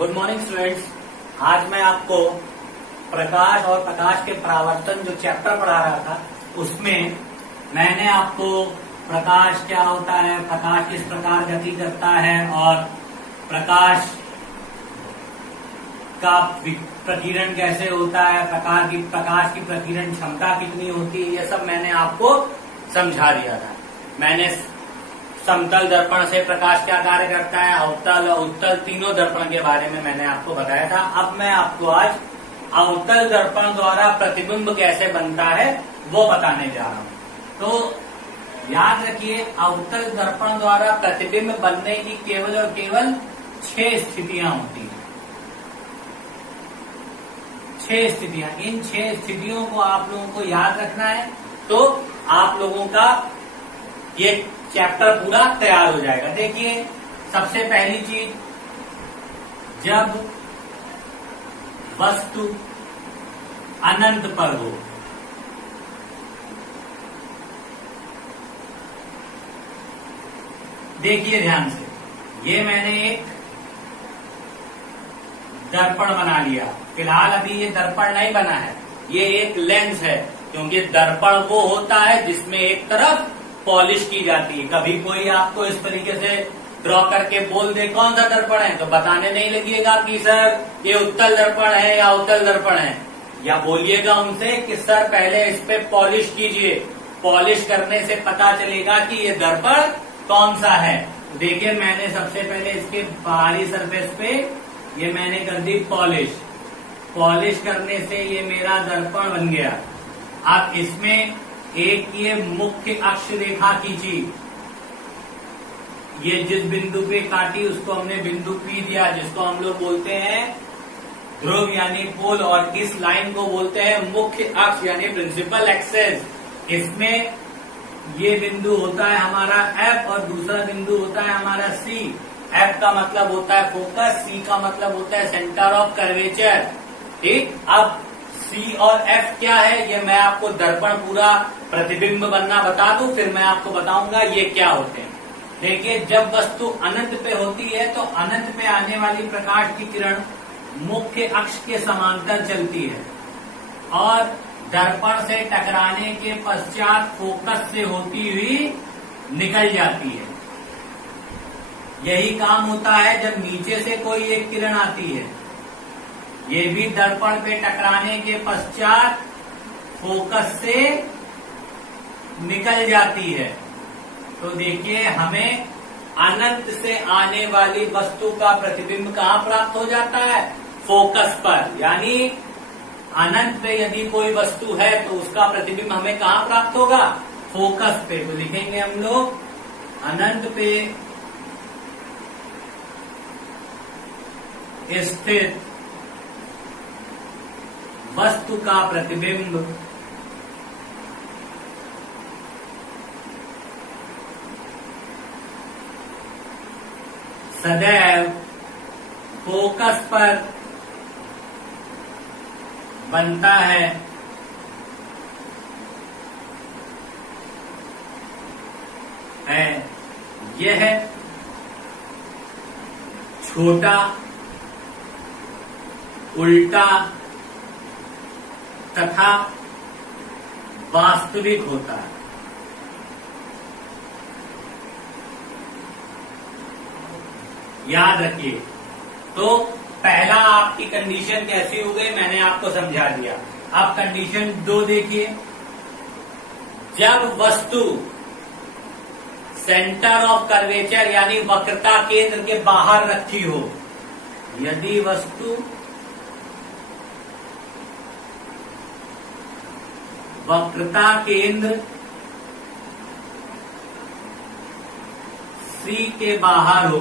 Good morning students. आज मैं आपको प्रकाश और प्रकाश के परावर्तन जो चैप्टर पढ़ा रहा था उसमें मैंने आपको प्रकाश क्या होता है, प्रकाश किस प्रकार गति करता है और प्रकाश का प्रकीर्णन कैसे होता है, प्रकाश की प्रकीर्णन क्षमता कितनी होती है, ये सब मैंने आपको समझा दिया था। मैंने समतल दर्पण से प्रकाश क्या कार्य करता है, अवतल और उत्तल तीनों दर्पण के बारे में मैंने आपको बताया था। अब मैं आपको आज अवतल दर्पण द्वारा प्रतिबिंब कैसे बनता है वो बताने जा रहा हूं। तो याद रखिए, अवतल दर्पण द्वारा प्रतिबिंब बनने की केवल और केवल 6 स्थितियां होती हैं। 6 स्थितियां, इन 6 स्थितियों को आप लोगों को याद रखना है तो आप लोगों का ये चैप्टर पूरा तैयार हो जाएगा। देखिए, सबसे पहली चीज, जब वस्तु अनंत पर हो, देखिए ध्यान से, ये मैंने एक दर्पण बना लिया। फिलहाल अभी ये दर्पण नहीं बना है, ये एक लेंस है, क्योंकि दर्पण वो होता है जिसमें एक तरफ पॉलिश की जाती है। कभी कोई आपको इस तरीके से ड्रॉ करके बोल दे कौन सा दर्पण है, तो बताने नहीं लगिएगा कि सर ये उत्तल दर्पण है या अवतल दर्पण है, या बोलिएगा उनसे कि सर पहले इस पे पॉलिश कीजिए। पॉलिश करने से पता चलेगा कि ये दर्पण कौन सा है। देखिए, मैंने सबसे पहले इसके बाहरी सरफेस पे ये मैंने कर दी पॉलिश। पॉलिश करने से ये मेरा दर्पण बन गया। अब इसमें एक ये मुख्य अक्ष रेखा खींची, ये जिस बिंदु पे काटी उसको हमने बिंदु P दिया, जिसको हम लोग बोलते हैं ध्रुव यानी पोल, और इस लाइन को बोलते हैं मुख्य अक्ष यानी प्रिंसिपल एक्सेस। इसमें ये बिंदु होता है हमारा F और दूसरा बिंदु होता है हमारा C। F का मतलब होता है फोकस, C का मतलब होता है सेंटर ऑफ कर्वेचर। ठीक, अब C और F क्या है ये मैं आपको दर्पण पूरा प्रतिबिंब बनना बता दूं, फिर मैं आपको बताऊंगा ये क्या होते हैं। देखिए, जब वस्तु अनंत पे होती है तो अनंत पे आने वाली प्रकाश की किरण मुख्य अक्ष के समांतर चलती है और दर्पण से टकराने के पश्चात फोकस से होती हुई निकल जाती है। यही काम होता है जब नीचे से कोई एक किरण आती है, ये भी दर्पण पे टकराने के पश्चात फोकस से निकल जाती है। तो देखिए, हमें अनंत से आने वाली वस्तु का प्रतिबिंब कहाँ प्राप्त हो जाता है, फोकस पर। यानी अनंत पे यदि कोई वस्तु है तो उसका प्रतिबिंब हमें कहाँ प्राप्त होगा, फोकस पे। तो लिखेंगे हम लोग अनंत पे स्थित वस्तु का प्रतिबिंब सदैव फोकस पर बनता है यह छोटा, उल्टा तथा वास्तविक होता है। याद रखिए, तो पहला आपकी कंडीशन कैसी हो गई मैंने आपको समझा दिया। अब कंडीशन 2 देखिए, जब वस्तु सेंटर ऑफ कर्वेचर यानी वक्रता केंद्र के बाहर रखी हो। यदि वस्तु वक्रता केंद्र C के बाहर हो।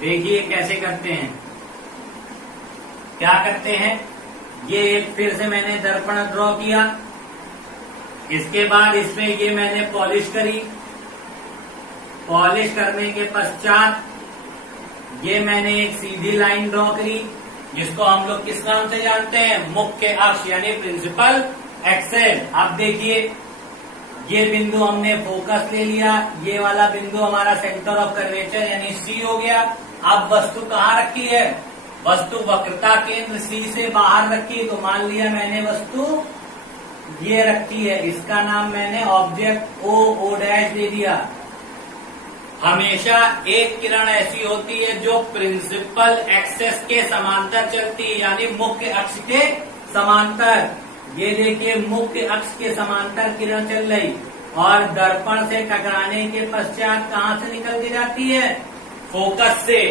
देखिए कैसे करते हैं, क्या करते हैं, ये एक फिर से मैंने दर्पण ड्रॉ किया, इसके बाद इसमें ये मैंने पॉलिश करी। पॉलिश करने के पश्चात ये मैंने एक सीधी लाइन ड्रॉ करी, जिसको हम लोग किस नाम से जानते हैं, मुख्य अक्ष यानी प्रिंसिपल एक्सेस। अब देखिए, ये बिंदु हमने फोकस ले लिया, ये वाला बिंदु हमारा सेंटर ऑफ कर्वेचर यानी सी हो गया। अब वस्तु कहाँ रखी है? वस्तु वक्रता केंद्र सी से बाहर रखी, तो मान लिया मैंने वस्तु ये रखी है, इसका नाम मैंने ऑब्जेक्ट ओ डैश दे दिया। हमेशा एक किरण ऐसी होती है जो प्रिंसिपल एक्सेस के समांतर चलती है, यानी मुख्य अक्ष के समांतर। ये देखिए मुख्य अक्ष के समांतर किरण चल रही और दर्पण से टकराने के पश्चात कहाँ से निकल के जाती है? फोकस से।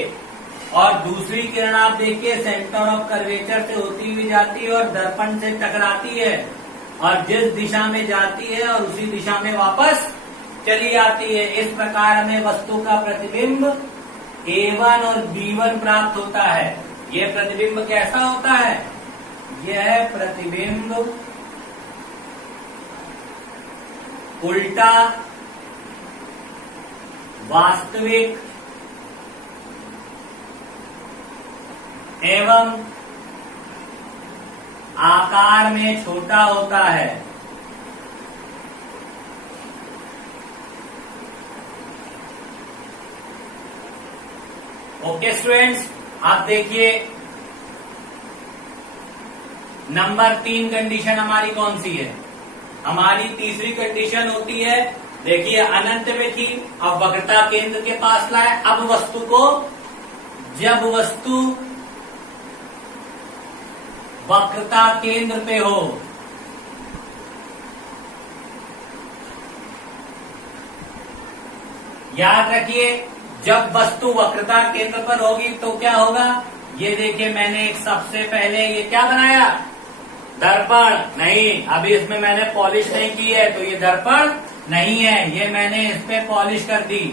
और दूसरी किरण आप देखिए सेंटर ऑफ कर्वेचर से होती हुई जाती है और दर्पण से टकराती है और जिस दिशा में जाती है और उसी दिशा में वापस चली आती है। इस प्रकार हमें वस्तु का प्रतिबिंब A1 और B1 प्राप्त होता है। यह प्रतिबिंब कैसा होता है? यह प्रतिबिंब उल्टा वास्तविक एवं आकार में छोटा होता है। ओके स्टूडेंट्स, आप देखिए नंबर 3 कंडीशन हमारी कौन सी है? हमारी तीसरी कंडीशन होती है, देखिए अनंत में थी, अब वक्रता केंद्र के पास लाए। अब वस्तु को, जब वस्तु वक्रता केंद्र पे हो, याद रखिए जब वस्तु वक्रता केंद्र पर होगी तो क्या होगा? ये देखिए मैंने एक सबसे पहले ये क्या बनाया? दर्पण। नहीं, अभी इसमें मैंने पॉलिश नहीं की है तो ये दर्पण नहीं है, ये मैंने इस पे पॉलिश कर दी।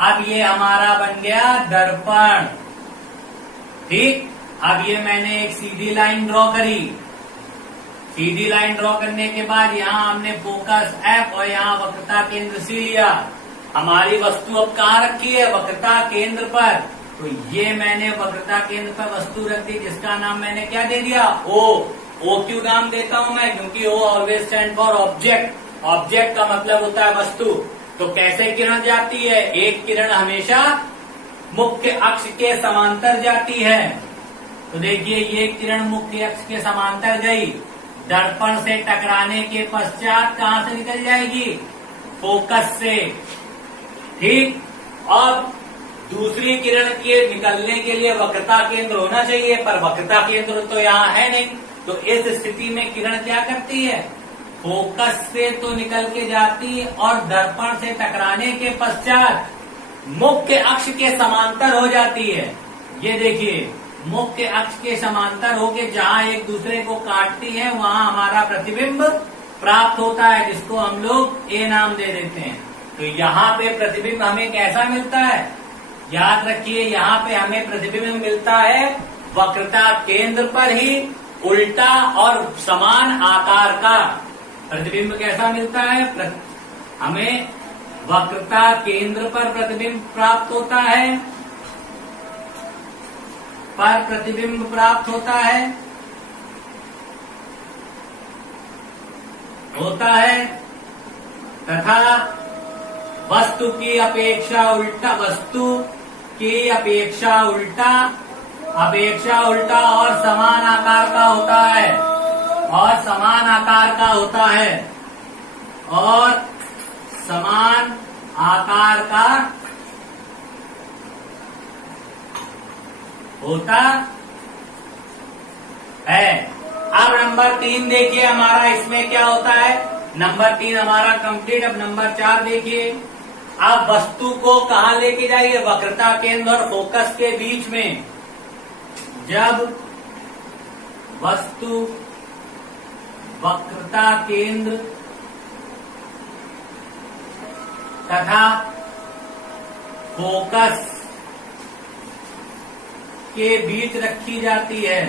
अब ये हमारा बन गया दर्पण। ठीक, अब ये मैंने एक सीधी लाइन ड्रॉ करी। सीधी लाइन ड्रॉ करने के बाद यहाँ हमने फोकस F और यहाँ वक्रता केंद्र C लिया। हमारी वस्तु अब कहाँ रखी है? वक्रता केंद्र पर। तो ये मैंने वक्रता केंद्र पर वस्तु रख दी, जिसका नाम मैंने क्या दे दिया? ओ क्यों नाम देता हूं मैं? क्योंकि O always stand for object. Object का मतलब होता है वस्तु। तो कैसे किरण जाती है? एक किरण हमेशा मुख्य अक्ष के समांतर जाती है। तो देखिए ये किरण मुख्य अक्ष के समांतर गई, दर्पण से टकराने के पश्चात कहाँ से निकल जाएगी? फोकस से। ठीक, और दूसरी किरण के निकलने के लिए वक्रता केंद्र होना चाहिए, पर वक्रता केंद्र तो यहाँ है नहीं। तो इस स्थिति में किरण क्या करती है? फोकस से तो निकल के जाती और दर्पण से टकराने के पश्चात मुख्य अक्ष के समांतर हो जाती है। ये देखिए मुख्य अक्ष के समांतर होके जहां एक दूसरे को काटती है वहां हमारा प्रतिबिंब प्राप्त होता है, जिसको हम लोग ए नाम दे देते हैं। तो यहाँ पे प्रतिबिंब हमें कैसा मिलता है? याद रखिए यहाँ पे हमें प्रतिबिंब मिलता है वक्रता केंद्र पर ही, उल्टा और समान आकार का प्रतिबिंब कैसा मिलता है? हमें वक्रता केंद्र पर प्रतिबिंब प्राप्त होता है, पर प्रतिबिंब प्राप्त होता है तथा वस्तु की अपेक्षा उल्टा और समान आकार का होता है, और समान आकार का होता है, और समान आकार का होता है। अब नंबर 3 देखिए हमारा इसमें क्या होता है? नंबर 3 हमारा कंप्लीट। अब नंबर 4 देखिए, आप वस्तु को कहाँ लेके जाइए? वक्रता केंद्र और फोकस के बीच में। जब वस्तु वक्रता केंद्र तथा फोकस के बीच रखी जाती है।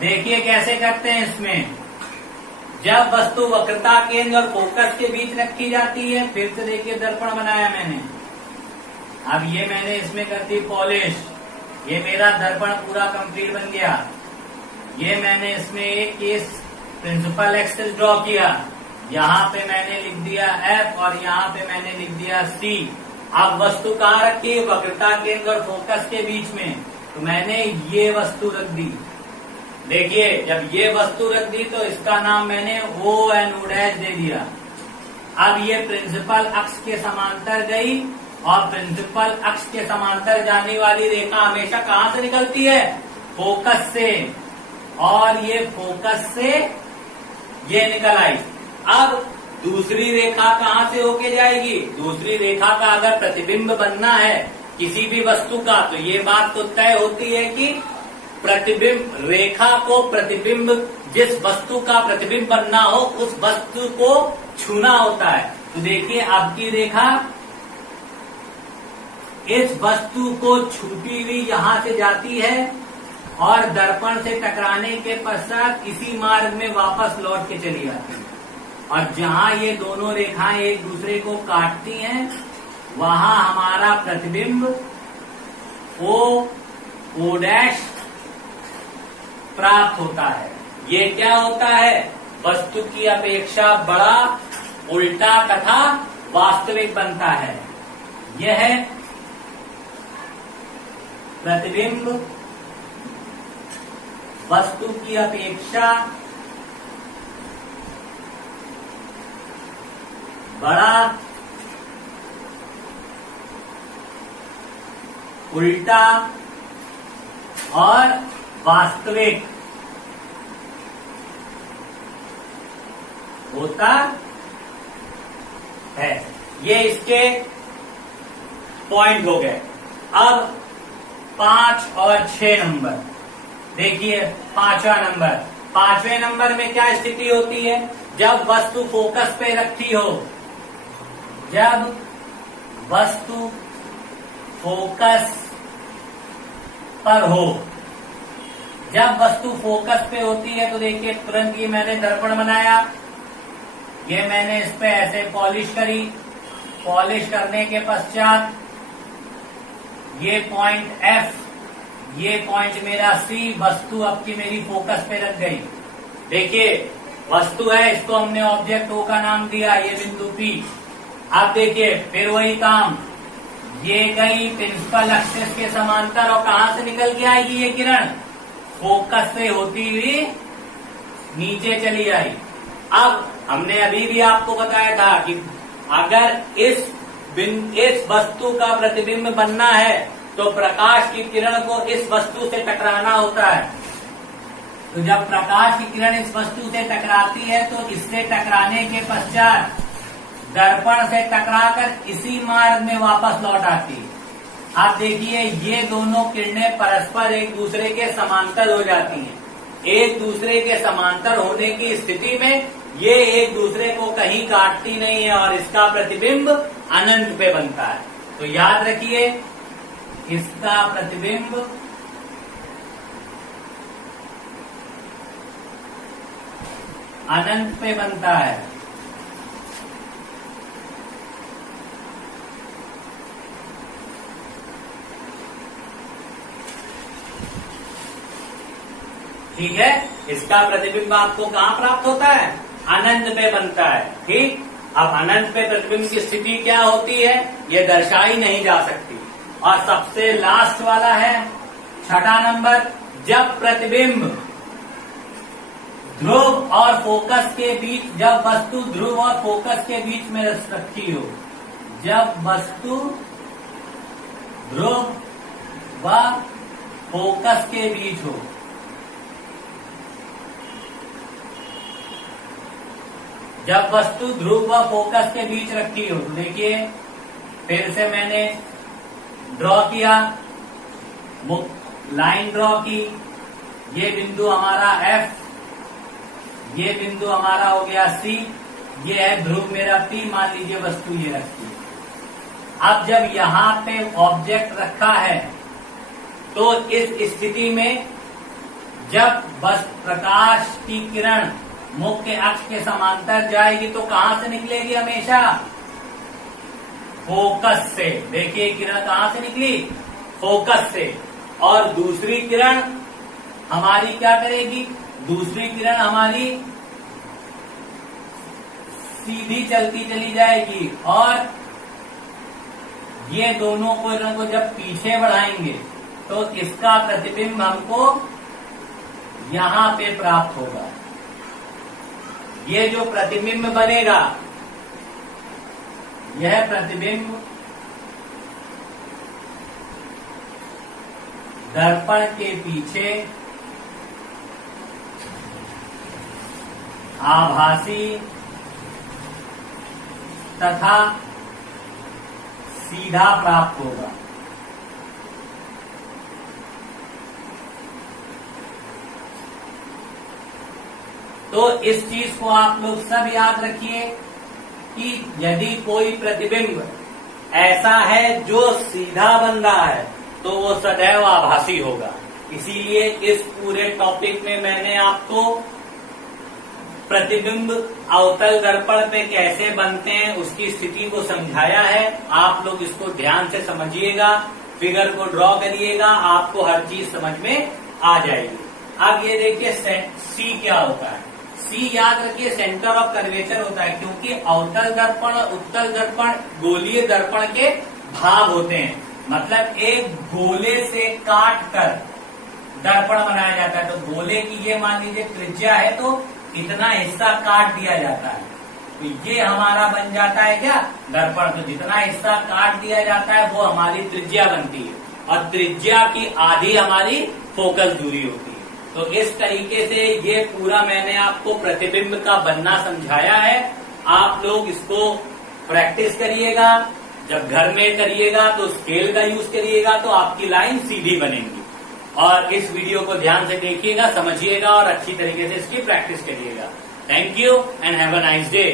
देखिए कैसे करते हैं इसमें। जब वस्तु वक्रता केंद्र और फोकस के बीच रखी जाती है, फिर से देखिए दर्पण बनाया मैंने। अब ये मैंने इसमें कर दी पॉलिश, ये मेरा दर्पण पूरा कंप्लीट बन गया। ये मैंने इसमें एक केस प्रिंसिपल एक्सेस ड्रॉ किया, यहाँ पे मैंने लिख दिया F और यहाँ पे मैंने लिख दिया C। अब वस्तु कहाँ रखी? वक्रता केंद्र और फोकस के बीच में। तो मैंने ये वस्तु रख दी। देखिए, जब ये वस्तु रख दी तो इसका नाम मैंने O एंड O' दे दिया। अब ये प्रिंसिपल अक्ष के समांतर गई, और प्रिंसिपल अक्ष के समांतर जाने वाली रेखा हमेशा कहाँ से निकलती है? फोकस से। और ये फोकस से ये निकल आई। अब दूसरी रेखा कहाँ से होके जाएगी? दूसरी रेखा का अगर प्रतिबिंब बनना है किसी भी वस्तु का, तो ये बात तो तय होती है कि प्रतिबिंब रेखा को प्रतिबिंब जिस वस्तु का प्रतिबिंब बनना हो उस वस्तु को छूना होता है। तो देखिए, आपकी रेखा इस वस्तु को छूती हुई यहां से जाती है और दर्पण से टकराने के पश्चात इसी मार्ग में वापस लौट के चली आती है। और जहां ये दोनों रेखाएं एक दूसरे को काटती हैं, वहां हमारा प्रतिबिंब O' प्राप्त होता है। ये क्या होता है? वस्तु की अपेक्षा बड़ा, उल्टा तथा वास्तविक बनता है। यह है प्रतिबिंब वस्तु की अपेक्षा बड़ा, उल्टा और वास्तविक होता है। ये इसके पॉइंट हो गए। अब 5 और 6 नंबर देखिए। 5वां नंबर, 5वें नंबर में क्या स्थिति होती है? जब वस्तु फोकस पे रखी हो, जब वस्तु फोकस पर हो, जब वस्तु फोकस पे होती है तो देखिए, तुरंत ये मैंने दर्पण बनाया, ये मैंने इस पे ऐसे पॉलिश करी। पॉलिश करने के पश्चात ये पॉइंट F, ये पॉइंट मेरा C, वस्तु अब की मेरी फोकस पे रख गई। देखिए, वस्तु है, इसको हमने ऑब्जेक्ट O का नाम दिया, ये बिंदु P। अब देखिए, फिर वही काम, ये गई प्रिंसिपल एक्सिस के समांतर, और कहां से निकल के आएगी ये किरण? फोकस से होती हुई नीचे चली आई। अब हमने अभी भी आपको बताया था कि अगर इस वस्तु का प्रतिबिंब बनना है तो प्रकाश की किरण को इस वस्तु से टकराना होता है। तो जब प्रकाश की किरण इस वस्तु से टकराती है तो इससे टकराने के पश्चात दर्पण से टकराकर इसी मार्ग में वापस लौट आती है। आप देखिए, ये दोनों किरणें परस्पर एक दूसरे के समांतर हो जाती हैं। एक दूसरे के समांतर होने की स्थिति में ये एक दूसरे को कहीं काटती नहीं है और इसका प्रतिबिंब अनंत पे बनता है। तो याद रखिए, इसका प्रतिबिंब अनंत पे बनता है। ठीक है, इसका प्रतिबिंब आपको कहां प्राप्त होता है? अनंत पे बनता है। ठीक, अब अनंत पे प्रतिबिंब की स्थिति क्या होती है ये दर्शाई नहीं जा सकती। और सबसे लास्ट वाला है 6वां नंबर, जब प्रतिबिंब ध्रुव और फोकस के बीच, जब वस्तु ध्रुव और फोकस के बीच में रखी हो, जब वस्तु ध्रुव व फोकस के बीच हो, जब वस्तु ध्रुव व फोकस के बीच रखी हो, तो देखिए फिर से मैंने ड्रॉ किया, लाइन ड्रॉ की, ये बिंदु हमारा F, ये बिंदु हमारा हो गया C, ये है ध्रुव मेरा P, मान लीजिए वस्तु ये रखी है। अब जब यहाँ पे ऑब्जेक्ट रखा है तो इस स्थिति में जब बस प्रकाश की किरण मुख्य अक्ष के समांतर जाएगी तो कहां से निकलेगी? हमेशा फोकस से। देखिए किरण कहां से निकली? फोकस से। और दूसरी किरण हमारी क्या करेगी? दूसरी किरण हमारी सीधी चलती चली जाएगी और ये दोनों को जब पीछे बढ़ाएंगे तो इसका प्रतिबिंब हमको यहां पे प्राप्त होगा। ये जो प्रतिबिंब बनेगा, यह प्रतिबिंब दर्पण के पीछे आभासी तथा सीधा प्राप्त होगा। तो इस चीज को आप लोग सब याद रखिए कि यदि कोई प्रतिबिंब ऐसा है जो सीधा बन रहा है तो वो सदैव आभासी होगा। इसीलिए इस पूरे टॉपिक में मैंने आपको प्रतिबिंब अवतल दर्पण पे कैसे बनते हैं उसकी स्थिति को समझाया है। आप लोग इसको ध्यान से समझिएगा, फिगर को ड्रॉ करिएगा, आपको हर चीज समझ में आ जाएगी। अब ये देखिए सी क्या होता है। सी याद रखिए सेंटर ऑफ कर्वेचर होता है, क्योंकि अवतल दर्पण और उत्तल दर्पण गोलीय दर्पण के भाग होते हैं। मतलब एक गोले से काट कर दर्पण बनाया जाता है। तो गोले की ये मान लीजिए त्रिज्या है तो इतना हिस्सा काट दिया जाता है, तो ये हमारा बन जाता है क्या, दर्पण। तो जितना हिस्सा काट दिया जाता है वो हमारी त्रिज्या बनती है, और त्रिज्या की आधी हमारी फोकस दूरी होती है। तो इस तरीके से ये पूरा मैंने आपको प्रतिबिंब का बनना समझाया है। आप लोग इसको प्रैक्टिस करिएगा। जब घर में करिएगा तो स्केल का यूज करिएगा तो आपकी लाइन सीधी बनेगी। और इस वीडियो को ध्यान से देखिएगा, समझिएगा और अच्छी तरीके से इसकी प्रैक्टिस करिएगा। Thank you and have a nice day.